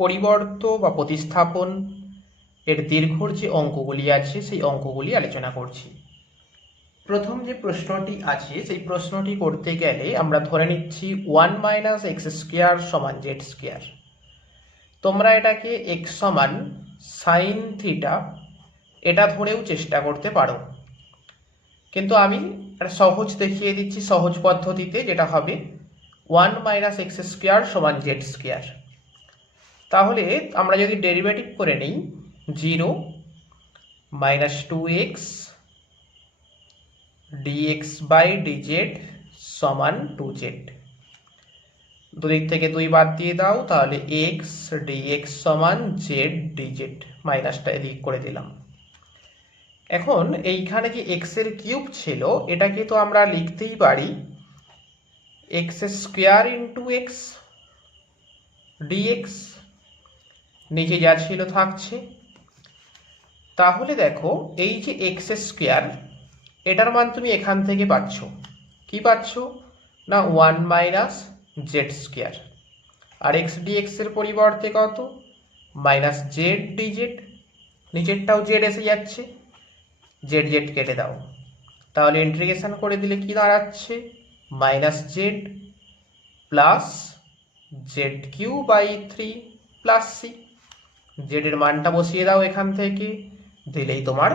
পরিবর্ত বা প্রতিস্থাপন এর দীর্ঘর যে অঙ্কগুলি আছে সেই অঙ্কগুলি আলোচনা করছি। প্রথম যে প্রশ্নটি আছে সেই প্রশ্নটি করতে গেলে আমরা ধরে নিচ্ছি 1 - x² = z²। তোমরা এটাকে x সমান সাইন থিটা এটা ধরেও চেষ্টা করতে পারো, কিন্তু আমি একটা সহজ দেখিয়ে দিচ্ছি সহজ পদ্ধতিতে, যেটা হবে 1 - x² = z²। তাহলে আমরা যদি ডেরিভেটিভ করে নিই 0 - 2x dx/dz = 2z, দুদিক থেকে 2 বাদ দিয়ে দাও, তাহলে x dx = z dz, মাইনাসটা এদিক করে দিলাম। এখন এইখানে যে x এর কিউব ছিল এটাকে তো আমরা লিখতেই পারি x² × x dx, নিচে যা ছিল থাকছে। তাহলে দেখো এই যে x² এটার মান তুমি এখান থেকে পাচ্ছ, কি পাচ্ছ না 1 - z², আর x dx এর পরিবর্তে কত -z dz, নিচেরটাও z এসে যাচ্ছে, z z কেটে দাও, তাহলে ইন্টিগ্রেশন করে দিলে কি দাঁড়াচ্ছে -z plus z³/3 plus c, z এর মানটা বসিয়ে দাও এখান থেকে, দিলেই তোমার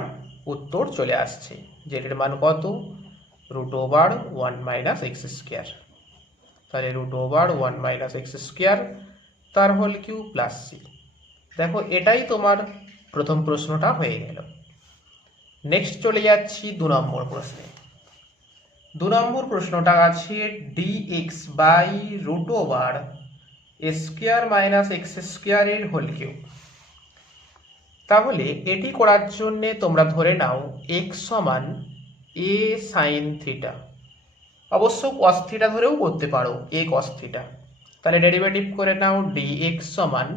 উত্তর চলে আসছে। z এর মান কত √1 - x², তাহলে √1 - x² তার হোল কিউব প্লাস c। দেখো এটাই তোমার প্রথম প্রশ্নটা হয়ে গেল। নেক্সট চলে যাচ্ছি 2 নম্বর প্রশ্নে। 2 নম্বর প্রশ্নটা আছে dx/√a² - x² এর হোল কিউব। তাহলে এটি করার জন্য তোমরা ধরে নাও x সমান a sin থিটা, অবশ্য cos থিটা ধরেও করতে পারো a cos থিটা। তাহলে ডেরিভেটিভ করে নাও dx সমান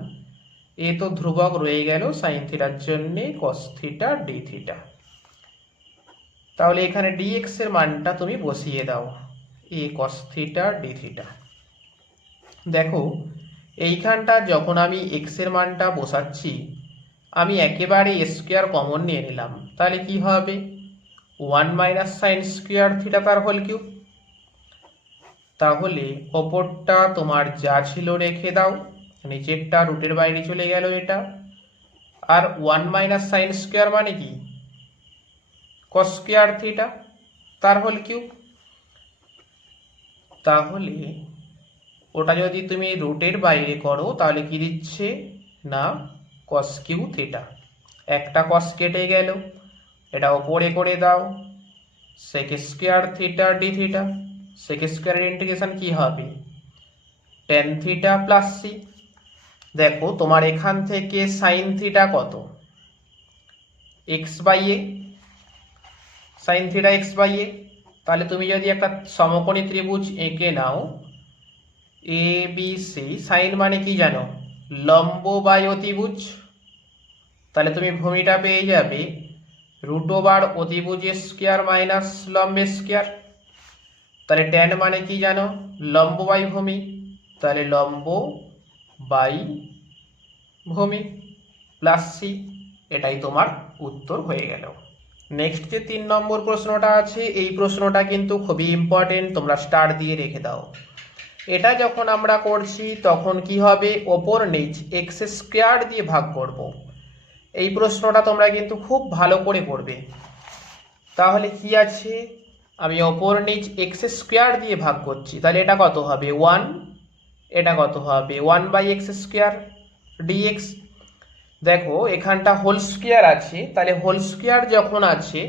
a তো ধ্রুবক রয়ে গেল sin থিটার জন্য cos থিটা d থিটা। তাহলে এখানে dx এর মানটা তুমি বসিয়ে দাও a cos theta d theta. দেখো এইখানটা যখন আমি x এর মানটা বসাচ্ছি আমি একেবারে a² কমন নিয়ে নিলাম, তাহলে কি হবে 1 - sin² থিটা তার হোল কিউব। তাহলে ওপরটা তোমার যা ছিল রেখে দাও, নিচেরটা রুটের বাইরে চলে গেল এটা, আর 1 - sin² মানে কি cos² থিটা তার হোল কিউব। তাহলে ওটা যদি তুমি রুটের বাইরে করো তাহলে কি দিচ্ছে না cos³ থিটা, একটা cos কেটে গেল, এটা ওপরে করে দাও sec² theta d theta, sec² এর ইন্টিগ্রেশন কি হবে tan থিটা প্লাস c। দেখো তোমার এখান থেকে sin থিটা কত x/a, sin থিটা x/a। তাহলে তুমি যদি একটা সমকোণী ত্রিভুজ এঁকে নাও ABC, সাইন মানে কি জানো লম্ব বাই অতিভুজ, তাহলে তুমি ভূমিটা পেয়ে যাবে √অতিভুজ² মাইনাস লম্ব²। তাহলে ট্যান মানে কি জানো লম্ব বাই ভূমি, তাহলে লম্ব বাই ভূমি প্লাস c, এটাই তোমার উত্তর হয়ে গেল। নেক্সট যে 3 নম্বর প্রশ্নটা আছে এই প্রশ্নটা কিন্তু খুবই ইম্পর্টেন্ট, তোমরা স্টার দিয়ে রেখে দাও। এটা যখন আমরা করছি তখন কি হবে ওপর নিচ x² দিয়ে ভাগ করব। এই প্রশ্নটা তোমরা কিন্তু খুব ভালো করে পড়বে। তাহলে কি আছে আমি ওপর নিচ x² দিয়ে ভাগ করছি, তাহলে এটা কত হবে 1, এটা কত হবে 1/x² dx। দেখো এখানটা হোল স্কয়ার আছে, তাহলে হোল স্কয়ার যখন আছে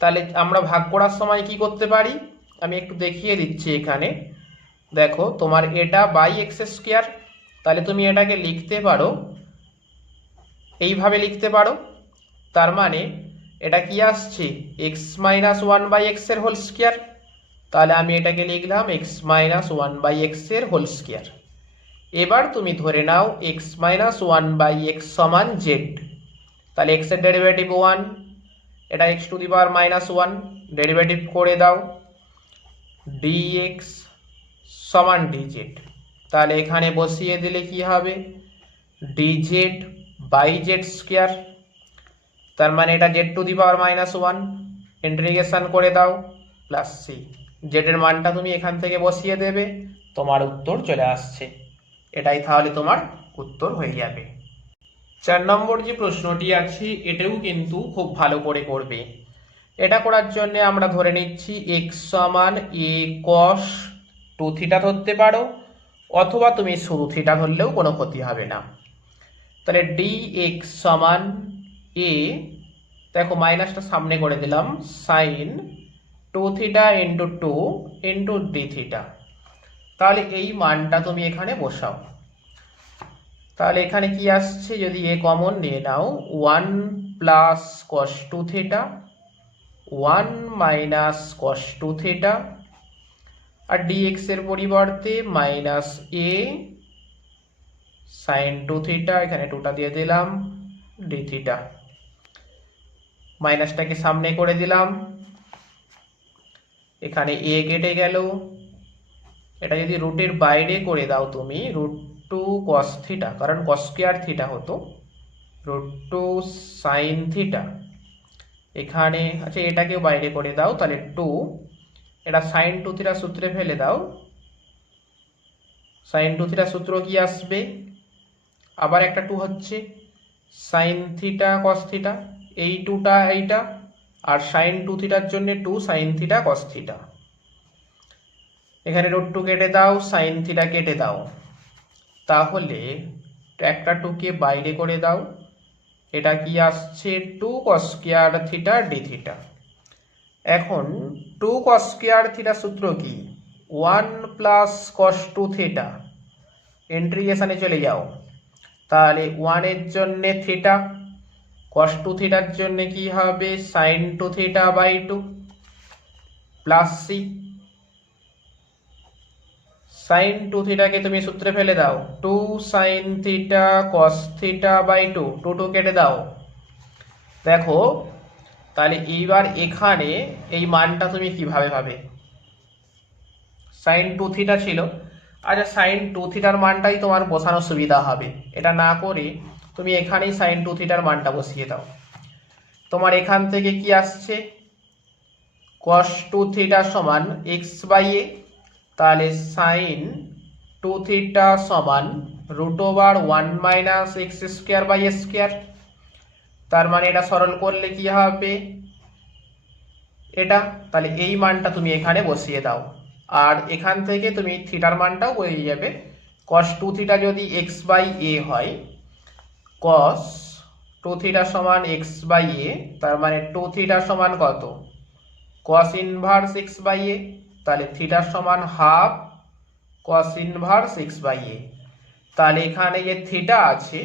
তাহলে আমরা ভাগ করার সময় কি করতে পারি আমি একটু দেখিয়ে দিচ্ছি এখানে। দেখো তোমার এটা বাই x², তাহলে তুমি এটাকে লিখতে পারো এইভাবে লিখতে পারো, তার মানে এটা কি আসছে x - 1/x এর হোল স্কয়ার, তাহলে আমি এটাকে লিখলাম x - 1/x এর হোল স্কয়ার। এবার তুমি ধরে নাও x - 1/x সমান z, তাহলে x এর ডেরিভেটিভ 1, এটা x⁻⁻1 ডেরিভেটিভ করে দাও dx সমান dz, তাহলে এখানে বসিয়ে দিলে কি হবে ডিজেড বাই জেড স্কোয়ার, তার মানে এটা Z two the power -1, integration করে দাও প্লাস সি। জেডের মানটা তুমি এখান থেকে বসিয়ে দেবে, তোমার উত্তর চলে আসছে। এটাই তাহলে তোমার উত্তর হয়ে যাবে। 4 নম্বর যে প্রশ্নটি আছে এটাও কিন্তু খুব ভালো করে করবে। এটা করার জন্য আমরা ধরে নিচ্ছি এক্স সমান এ কস 2 থিটা ধরতে পারো, অথবা তুমি শুধু থিটা ধরলেও কোনো ক্ষতি হবে না। তাহলে ডি এক্স সমান এ, দেখো মাইনাসটা সামনে করে দিলাম, sine 2 theta into 2 into D theta. তাহলে এই মানটা তুমি এখানে বসাও। তাহলে এখানে কি আসছে, যদি এ কমন নিয়ে নাও, 1 plus cos 2 theta 1 minus cos 2 theta, আর dx এর পরিবর্তে মাইনাস এ সাইন 2 থিটা, এখানে 2টা দিয়ে দিলাম, ডি থিটা। মাইনাসটাকে সামনে করে দিলাম, এখানে এ কেটে গেল। এটা যদি রুটের বাইরে করে দাও তুমি, √2 কস থিটা, কারণ কস স্কোয়ার থিটা হতো, √2 সাইন থিটা। এখানে আচ্ছা এটাকেও বাইরে করে দাও, তাহলে 2, এটা সাইন 2 থিটা সূত্রে ফেলে দাও। সাইন 2 থিটা সূত্র কি আসবে, আবার একটা 2 হচ্ছে, সাইন থিটা কস থিটা, এই 2টা এইটা, আর সাইন 2 থিটার জন্য 2 সাইন থিটা কস থিটা। এখানে √2 কেটে দাও, সাইন থিটা কেটে দাও, তাহলে একটা 2 কে বাইরে করে দাও, এটা কি আসছে 2 কস স্কয়ার থিটা ডি থিটা। এখন 2 কস স্কয়ার থিটা সূত্র কি, 1 প্লাস কস 2 থিটা, ইন্টিগ্রেশনে চলে যাও, তাহলে 1 এর জন্য থিটা, কস 2 থিটার জন্য কি হবে, sine 2 theta by 2 plus C. Sine 2 থিটাকে তুমি সূত্রে ফেলে দাও, 2 sine theta cos theta by 2, 2 2 কেটে দাও। দেখো তাহলে এইবার এখানে এই মানটা তুমি কিভাবে পাবে, সাইন 2 থিটা ছিল, আচ্ছা সাইন 2 থিটার মানটাই তোমার বসানোর সুবিধা হবে, এটা না করে তুমি এখানেই সাইন 2 থিটার মানটা বসিয়ে দাও। তোমার এখান থেকে কি আসছে, কস 2 থিটা সমান এক্স বাই এ, তাহলে সাইন 2 থিটা সমান √1 minus X square by A square. তার মানে এটা সরল করলে কি হবে এটা, তাহলে এই মানটা তুমি এখানে বসিয়ে দাও, আর এখান থেকে তুমি থিটার মানটাও বসিয়ে যাবে। কস 2 থিটা যদি এক্স বাই এ হয়, কস 2 থিটা সমান এক্স বাই এ, তার মানে 2 থিটা সমান কত, কস ইনভার্স এক্স বাই এ, তাহলে থিটা সমান half cos inverse x by এ। তাহলে এখানে যে থিটা আছে,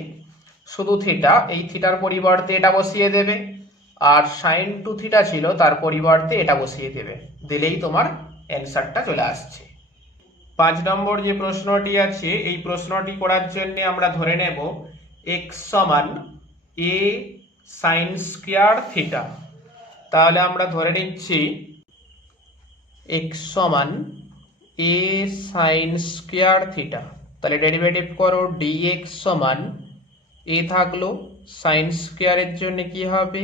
শুধু থিটা, এই থিটার পরিবর্তে এটা বসিয়ে দেবে, আর সাইন 2 থিটা ছিল তার পরিবর্তে এটা বসিয়ে দেবে, দিলেই তোমার অ্যান্সারটা চলে আসছে। 5 নম্বর যে প্রশ্নটি আছে, এই প্রশ্নটি করার জন্য আমরা ধরে নেব এক্স সমান এ সাইন স্কয়ার থিটা। তাহলে আমরা ধরে নিচ্ছি এক্স সমান এ সাইন স্কয়ার থিটা, তাহলে ডেরিভেটিভ করো, dx সমান এ থাকলো, সাইন স্কয়ারের জন্য কি হবে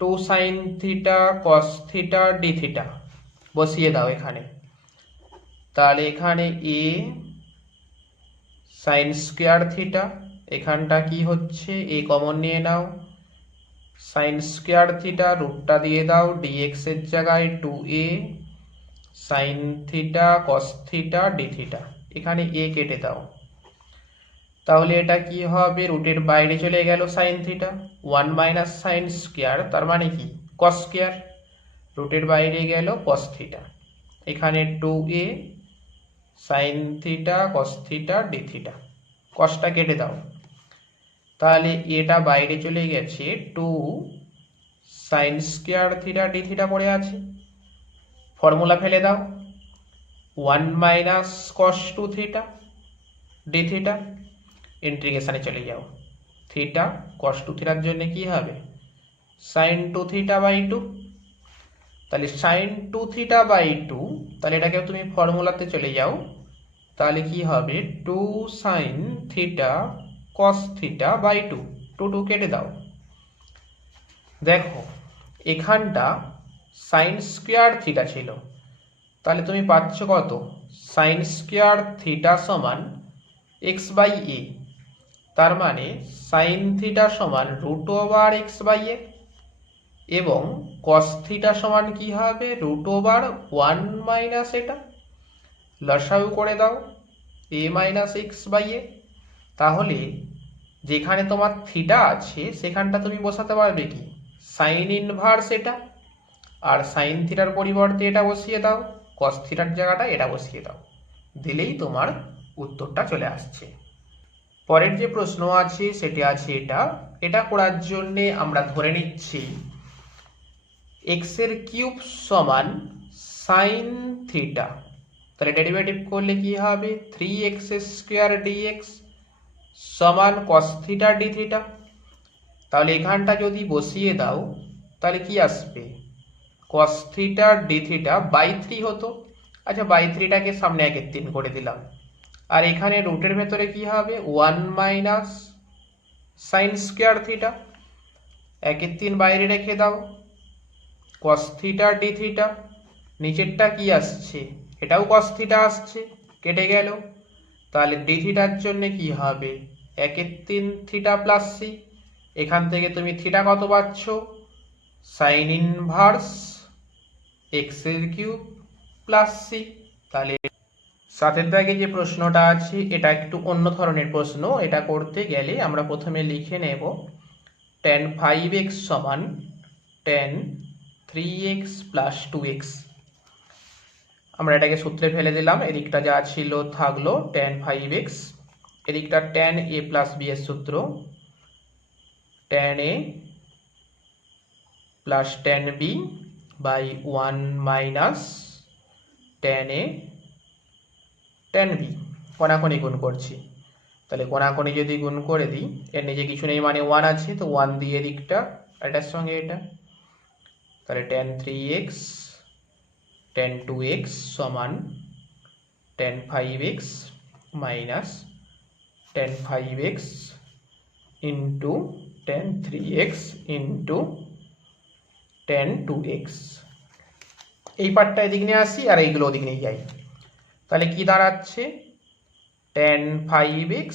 2 sine theta cos theta D theta, বসিয়ে দাও এখানে। তাহলে এখানে এ সাইন স্কয়ার থিটা, এখানটা কি হচ্ছে, এ কমন নিয়ে নাও, সাইন স্কয়ার থিটা রুটটা দিয়ে দাও, dx এর জায়গায় 2a sine theta cos theta D theta, এখানে এ কেটে দাও। তাহলে এটা কি হবে, রুটের বাইরে চলে গেল sine theta, 1 minus sine square, তার মানে কি কস স্কয়ার, রুটের বাইরে গেল কস থিটা, এখানে 2a sine theta cos theta D theta, কসটা কেটে দাও। তাহলে এটা বাইরে চলে গেছে, 2 sine square theta D theta পড়ে আছে, ফর্মুলা ফেলে দাও, 1 minus cos 2 theta D theta, ইন্টিগ্রেশনে চলে যাও, থিটা কস 2 থিটার জন্য কি হবে সাইন 2 থিটা বাই 2, তাহলে সাইন 2 থিটা বাই 2, তাহলে এটাকে তুমি ফর্মুলাতে চলে যাও, তাহলে কি হবে 2 sine theta cos theta by 2, 2 কেটে দাও। দেখো এখানটা সাইন স্কোয়ার থিটা ছিল, তাহলে তুমি পাচ্ছ কত, সাইন স্কোয়ার থিটা সমান এক্স বাই এ, তার মানে সাইন থিটা সমান রুট ওভার এক্স বাই এ, এবং কস থিটা সমান কি হবে, রুট ওভার 1 মাইনাস এটা, লসাগু করে দাও এ মাইনাস এক্স বাই এ। তাহলে যেখানে তোমার থিটা আছে সেখানটা তুমি বসাতে পারবে কি, সাইন ইনভার্স এটা, আর সাইন থিটার পরিবর্তে এটা বসিয়ে দাও, কস থিটার জায়গাটা এটা বসিয়ে দাও, দিলেই তোমার উত্তরটা চলে আসছে। পরের যে প্রশ্ন আছে সেটি আছে এটা, এটা করার জন্যে আমরা ধরে নিচ্ছি এক্স এর কিউব সমান সাইন থিটা, তাহলে ডেরিভেটিভ করলে কি হবে, 3x স্কোয়ার ডিএক্স সমান কস থিটা ডি থিটা। তাহলে এখানটা যদি বসিয়ে দাও তাহলে কি আসবে, cos theta D theta by 3 হতো। আচ্ছা বাই 3টাকে সামনে 1/3 করে দিলাম, আর এখানে রুটের ভেতরে কি হবে, 1 মাইনাস সাইন স্কোয়ার থিটা, 1/3 বাইরে রেখে দাও, কস থিটা ডি থিটা, নিচেরটা কি আসছে, এটাও কস থিটা আসছে, কেটে গেল। তাহলে ডি থিটার জন্য কি হবে, 1/3 থিটা প্লাস সি, এখান থেকে তুমি থিটা কত পাচ্ছ, সাইন ইনভার্স এক্স এর কিউব প্লাস সি। তাহলে সাতের দাগে যে প্রশ্নটা আছে এটা একটু অন্য ধরনের প্রশ্ন, এটা করতে গেলে আমরা প্রথমে লিখে নেব tan 5x সমান tan 3x প্লাস 2x। আমরা এটাকে সূত্রে ফেলে দিলাম, এদিকটা যা ছিল থাকলো tan 5x, এদিকটা tan a প্লাস b এর সূত্র, tan a plus tan b by 1 minus tan a tan b, কোনাকুনি গুণ করছি। তাহলে কোনাকুনি যদি গুণ করে দিই, এর নিচে কিছু নেই মানে 1 আছে, তো 1 দিয়ে দিকটা এটার সঙ্গে এটা, তাহলে tan 3x tan 2x সমান tan 5x minus tan 5x into tan 3x into tan 2x। এই পার্টটা এদিক নিয়ে আসি আর এইগুলো ওদিক নিয়ে যাই, তাহলে কি দাঁড়াচ্ছে, tan 5x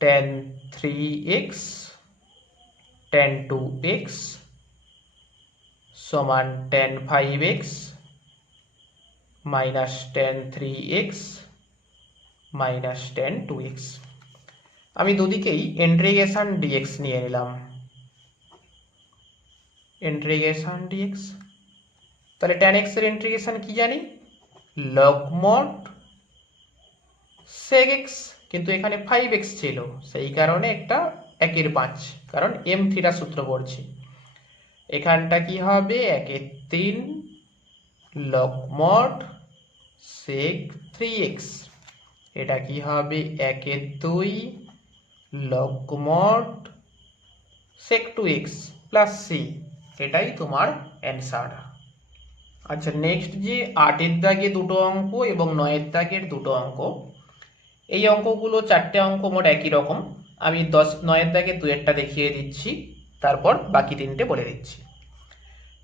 tan 3x tan 2x সমান tan 5x minus tan 3x minus tan 2x। আমি দুদিকেই ইন্টিগ্রেশন dx নিয়ে নিলাম, ইন্টিগ্রেশন dx, তাহলে tan x এর ইন্টিগ্রেশন কি জানি, log mod sec x, কিন্তু এখানে 5x ছিল সেই কারণে একটা 1/5, কারণ m থিটা সূত্র পড়ছি। এখানটা কি হবে 1/3 log mod sec 3x, এটা কি হবে 1/2 log mod sec 2x plus c, এটাই তোমার অ্যান্সার। আচ্ছা নেক্সট যে 8-এর দাগে দুটো অঙ্ক এবং 9-এর দাগের দুটো অঙ্ক, এই অঙ্কগুলো 4টে অঙ্ক মোট একই রকম, আমি 9-এর দাগে 2-এরটা দেখিয়ে দিচ্ছি, তারপর বাকি 3টে বলে দিচ্ছি।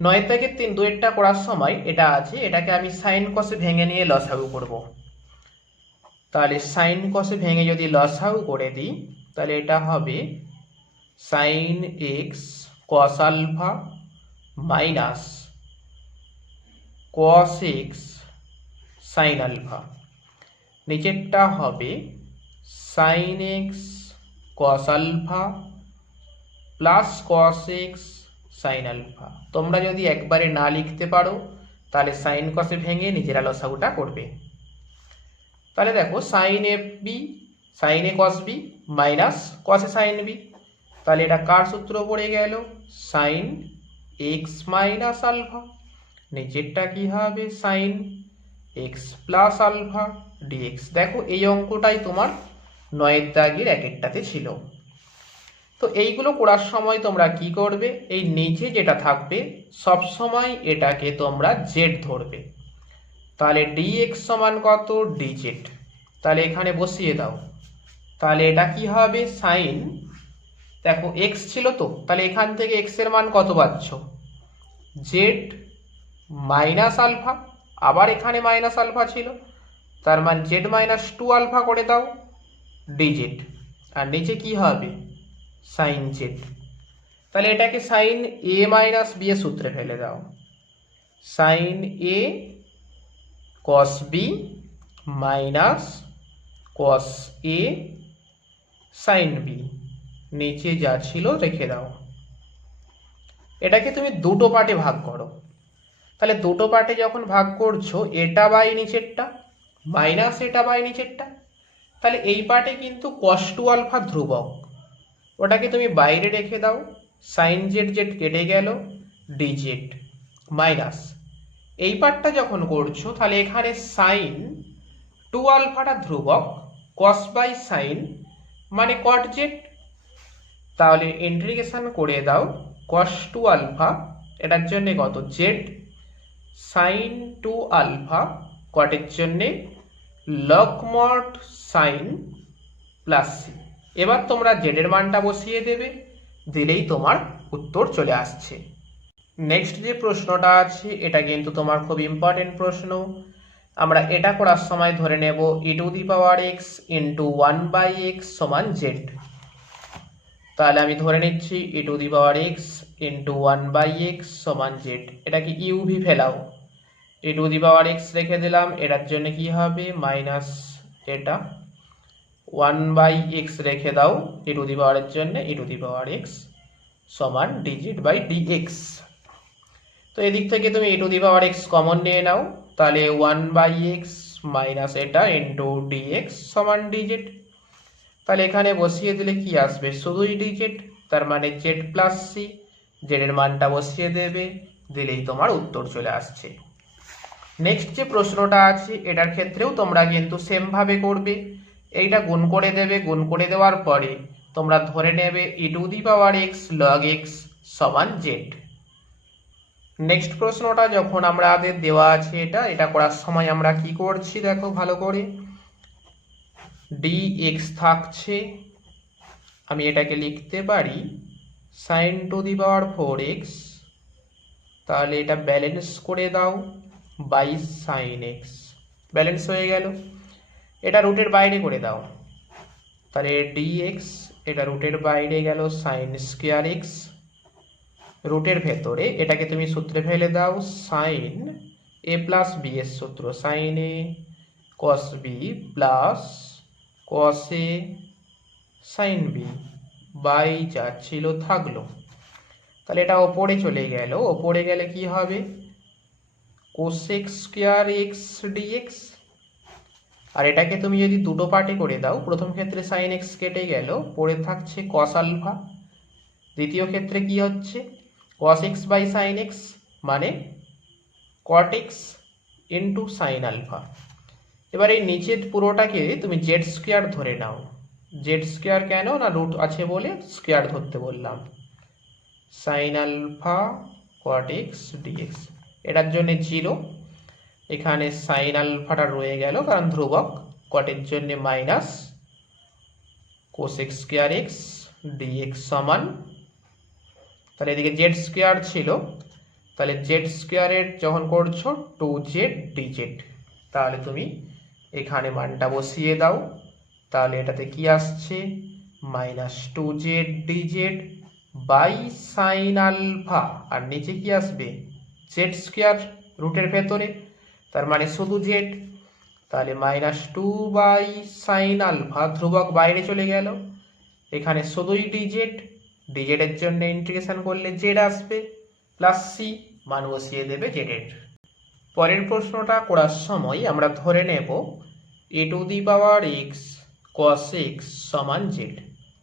9-এর দাগের 2-এরটা করার সময় এটা আছে, এটাকে আমি সাইন কসে ভেঙে নিয়ে লসাগু করব। তাহলে সাইন কসে ভেঙে যদি লসাগু করে দিই তাহলে এটা হবে sine X cos alpha minus cos x sin alpha, নিচেরটা হবে sin x cos alpha plus cos x sin alpha. তোমরা যদি একবারে না লিখতে পারো তাহলে সাইন কসে ভেঙে নিজেরা লসাগুটা করবে। তাহলে দেখো sin a b sin a cos b minus cos a sin b, তাহলে এটা কার সূত্র পড়ে গেল, sin x মাইনাস আলফা, নিচেরটা কি হবে sine x plus alpha dx। দেখো এই অঙ্কটাই তোমার 9-এর দাগের 1-এরটাতে ছিল। তো এইগুলো করার সময় তোমরা কি করবে, এই নিচে যেটা থাকবে সব সময় এটাকে তোমরা z ধরবে, তাহলে dx সমান কত dz, তাহলে এখানে বসিয়ে দাও তাহলে এটা কি হবে সাইন, দেখো এক্স ছিল তো, তাহলে এখান থেকে এক্স এর মান কত পাচ্ছ, জেড মাইনাস আলফা, আবার এখানে মাইনাস আলফা ছিল, তার মান জেড মাইনাস 2 আলফা করে দাও ডিজেড, আর নিচে কি হবে সাইন জেড। তাহলে এটাকে সাইন এ মাইনাস বি এর সূত্রে ফেলে দাও, sign A cos B minus cos A sine B, নিচে যা ছিল রেখে দাও। এটাকে তুমি দুটো পার্টে ভাগ করো, তাহলে দুটো পার্টে যখন ভাগ করছো এটা বাই নিচেরটা মাইনাস এটা বাই নিচেরটা, তাহলে এই পার্টে কিন্তু কস 2 আলফা ধ্রুবক, ওটাকে তুমি বাইরে রেখে দাও, সাইন জেড জেড কেটে গেল ডিজেড মাইনাস এই পার্টটা যখন করছো তাহলে এখানে সাইন 2 আলফাটা ধ্রুবক, কস বাই সাইন মানে কট জেড, তাহলে ইন্টিগ্রেশন করে দাও কস 2 আলফা, এটার জন্য কত জেড সাইন 2 আলফা কটের জন্যে log mod sine plus C. এবার তোমরা জেড এর মানটা বসিয়ে দেবে, দিলেই তোমার উত্তর চলে আসছে। নেক্সট যে প্রশ্নটা আছে এটা কিন্তু তোমার খুব ইম্পর্টেন্ট প্রশ্ন, আমরা এটা করার সময় ধরে নেব e to the power x into 1/x সমান জেড। তাহলে আমি ধরে নিচ্ছি e to the power x into 1/x সমান জেড, এটাকে ইউভি ফেলাও, e to the power x রেখে দিলাম, এটার জন্য কি হবে মাইনাস এটা 1/x রেখে দাও ই টু দি পাওয়ারের জন্য, e to the power x সমান ডিজেড বাই ডিএক্স। তো এদিক থেকে তুমি e to the power x common নিয়ে নাও, তাহলে 1/x মাইনাস এটা ইন্টু ডিএক্স সমান ডিজেড। তাহলে এখানে বসিয়ে দিলে কি আসবে শুধুই ডিজেড, তার মানে জেড প্লাস সি, জেডের মানটা বসিয়ে দেবে, দিলেই তোমার উত্তর চলে আসছে। নেক্সট যে প্রশ্নটা আছে এটার ক্ষেত্রেও তোমরা কিন্তু সেম ভাবে করবে, এইটা গুণ করে দেবে, গুণ করে দেওয়ার পরে তোমরা ধরে নেবে e to the power x log x সমান জেড। নেক্সট প্রশ্নটা যখন আমাদের দেওয়া আছে এটা করার সময় আমরা কি করছি দেখো ভালো করে, dx থাকছে, আমি এটাকে লিখতে পারি sign two the power 4x, তাহলে এটা ব্যালেন্স করে দাও বাই সাইন এক্স, ব্যালেন্স হয়ে গেল। এটা রুটের বাইরে করে দাও, তাহলে dx এটা রুটের বাইরে গেল সাইন স্কোয়ার এক্স, রুটের ভেতরে এটাকে তুমি সূত্রে ফেলে দাও সাইন এ প্লাস বি এর সূত্র, sine A cos B plus cos A sine B by যা ছিল থাকলো। তাহলে এটা ওপরে চলে গেল, ওপরে গেলে কি হবে কোসেক স্কোয়ার এক্স ডিএক্স, আর এটাকে তুমি যদি দুটো পার্টে করে দাও, প্রথম ক্ষেত্রে সাইন এক্স কেটে গেল, পরে থাকছে কস আলফা, দ্বিতীয় ক্ষেত্রে কি হচ্ছে cos x by sine X মানে cot X into sine alpha. এবার এই নিচের পুরোটাকে তুমি জেড স্কোয়ার ধরে নাও, জেড স্কোয়ার কেন না রুট আছে বলে স্কোয়ার ধরতে বললাম, sine alpha cot X d x, এটার জন্য 0, এখানে সাইন আলফাটা রয়ে গেল কারণ ধ্রুবক, কটের জন্য minus cosec square X d x সমান, তাহলে এদিকে জেড স্কোয়ার ছিল, তাহলে জেড স্কোয়ারের যখন করছো 2z dz, তাহলে তুমি এখানে মানটা বসিয়ে দাও, তাহলে এটাতে কি আসছে minus 2z dz by sine alpha, আর নিচে কি আসবে জেড স্কোয়ার রুটের ভেতরে, তার মানে শুধু জেড, তাহলে মাইনাস 2 বাই সাইন আলফা, ধ্রুবক বাইরে চলে গেল, এখানে শুধুই ডিজেড, ডিজেডের জন্য ইন্টিগ্রেশন করলে জেড আসবে প্লাস সি, মান বসিয়ে দেবে জেডের। পরের প্রশ্নটা করার সময় আমরা ধরে নেব e to the power x cos x সমান জেড,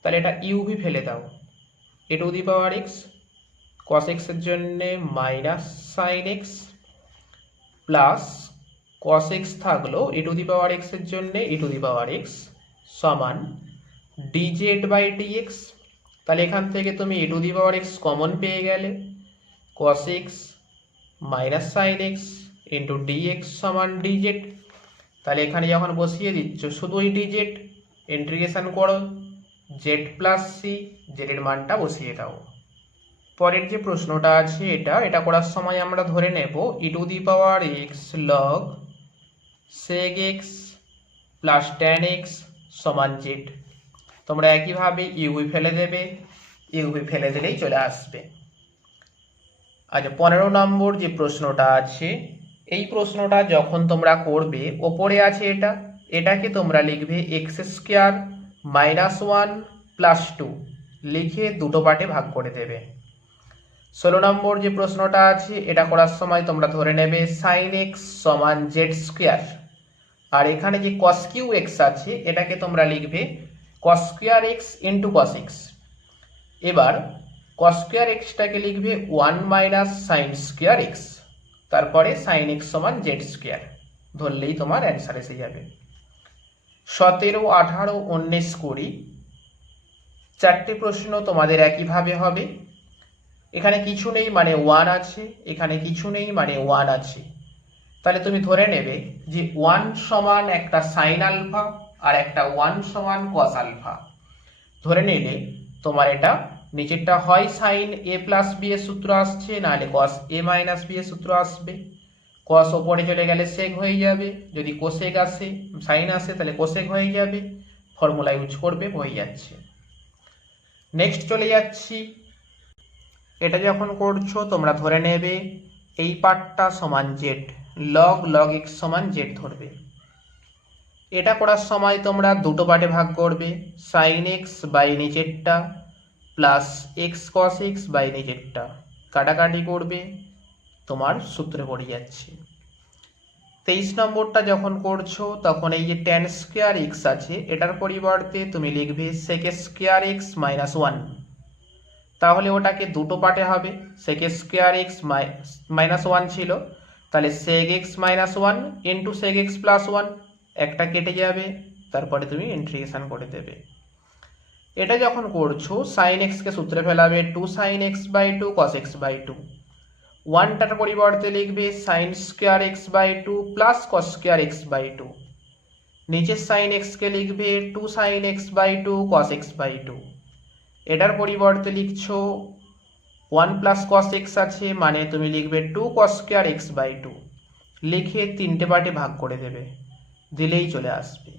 তাহলে এটা ইউভি ফেলে দাও, এ to the power x cos এক্সের জন্যে minus sine x plus cos x থাকলো ই টু দি পাওয়ার এক্সের জন্যে e to the power x সমান ডিজেড বাই ডিএক্স। তাহলে এখান থেকে তুমি e to the power x common পেয়ে গেলে, cos x minus sine x into dx সমান ডিজেড। তাহলে এখানে যখন বসিয়ে দিচ্ছ শুধুই ডিজেড, ইন্টিগ্রেশন করো জেড প্লাস সি, জেডের মানটা বসিয়ে দাও। পরের যে প্রশ্নটা আছে এটা করার সময় আমরা ধরে নেব e⁻x log sec x plus tan x সমান জেড। তোমরা একইভাবে ইউভি ফেলে দেবে, ইউভি ফেলে দিলেই চলে আসবে। আচ্ছা 15 নম্বর যে প্রশ্নটা আছে, এই প্রশ্নটা যখন তোমরা করবে, ওপরে আছে এটাকে তোমরা লিখবে এক্স স্কোয়ার -1 প্লাস 2 লিখে দুটো পার্টে ভাগ করে দেবে। 16 নম্বর যে প্রশ্নটা আছে, এটা করার সময় তোমরা ধরে নেবে সাইন এক্স সমান জেড স্কোয়ার, আর এখানে যে কস কিউ এক্স আছে এটাকে তোমরা লিখবে কস square x into cos x. এবার কস স্কোয়ার এক্সটাকে লিখবে 1 মাইনাস সাইন স্কোয়ার এক্স, তারপরে সাইন এক্স সমান জেড স্কোয়ার ধরলেই তোমার অ্যান্সার এসে যাবে। 17, 18, 19, 20 চারটে প্রশ্ন তোমাদের একইভাবে হবে। এখানে কিছু নেই মানে 1 আছে, এখানে কিছু নেই মানে 1 আছে, তাহলে তুমি ধরে নেবে যে 1 সমান একটা সাইন আলফা আর একটা 1 সমান কস আলফা। ধরে নিলে তোমার এটা নিচেরটা হয় সাইন এ প্লাস বি এর সূত্র আসছে, নাহলে কস এ মাইনাস বি এর সূত্র আসবে। কস ওপরে চলে গেলে সেক হয়ে যাবে, যদি কোসেক আসে সাইন আসে তাহলে কোসেক হয়ে যাবে, ফর্মুলা ইউজ করবে, হয়ে যাচ্ছে। নেক্সট চলে যাচ্ছি, এটা যখন করছো তোমরা ধরে নেবে এই পার্টটা সমান জেড, লগ এক্স সমান জেড ধরবে। এটা করার সময় তোমরা দুটো পার্টে ভাগ করবে, সাইন এক্স বাই নিচেরটা plus x cos x by নিচেরটা, কাটাকাটি করবে, তোমার সূত্রে পড়ে যাচ্ছে। 23 নম্বরটা যখন করছো তখন এই যে ট্যান স্কোয়ার এক্স আছে এটার পরিবর্তে তুমি লিখবে সেক স্কোয়ার এক্স মাইনাস 1, তাহলে ওটাকে দুটো পার্টে হবে, সেক স্কোয়ার এক্স মাইনাস 1 ছিল, তাহলে sec x minus 1 into sec x plus 1, একটা কেটে যাবে, তারপরে তুমি ইন্টিগ্রেশন করে দেবে। এটা যখন করছো সাইন এক্সকে সূত্রে ফেলাবে 2 sine x by 2 cos x by 2, 1টার পরিবর্তে লিখবে sine square x by 2 plus cos square x by 2, নিচের সাইন এক্সকে লিখবে 2 sine x by 2 cos x by 2, এটার পরিবর্তে লিখছো 1 প্লাস কস এক্স আছে মানে তুমি লিখবে 2 কস স্কোয়ার এক্স বাই 2, লিখে তিনটে পার্টে ভাগ করে দেবে, দিলেই চলে আসবে।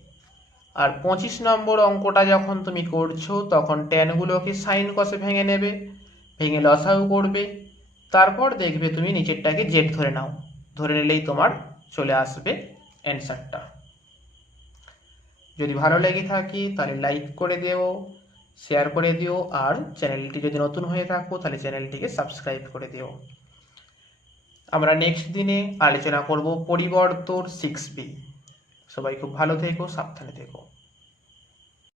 আর 25 নম্বর অঙ্কটা যখন তুমি করছো তখন ট্যানগুলোকে সাইন কসে ভেঙে নেবে, ভেঙে লসাগু করবে, তারপর দেখবে তুমি নিচেরটাকে জেড ধরে নাও, ধরে নিলেই তোমার চলে আসবে অ্যান্সারটা। যদি ভালো লেগে থাকে তাহলে লাইক করে দিও, শেয়ার করে দিও, আর চ্যানেলটি যদি নতুন হয়ে থাকো তাহলে চ্যানেলটিকে সাবস্ক্রাইব করে দিও। আমরা নেক্সট দিনে আলোচনা করব পরিবর্তন 6b। সবাই খুব ভালো থেকো, সাবধানে থেকো।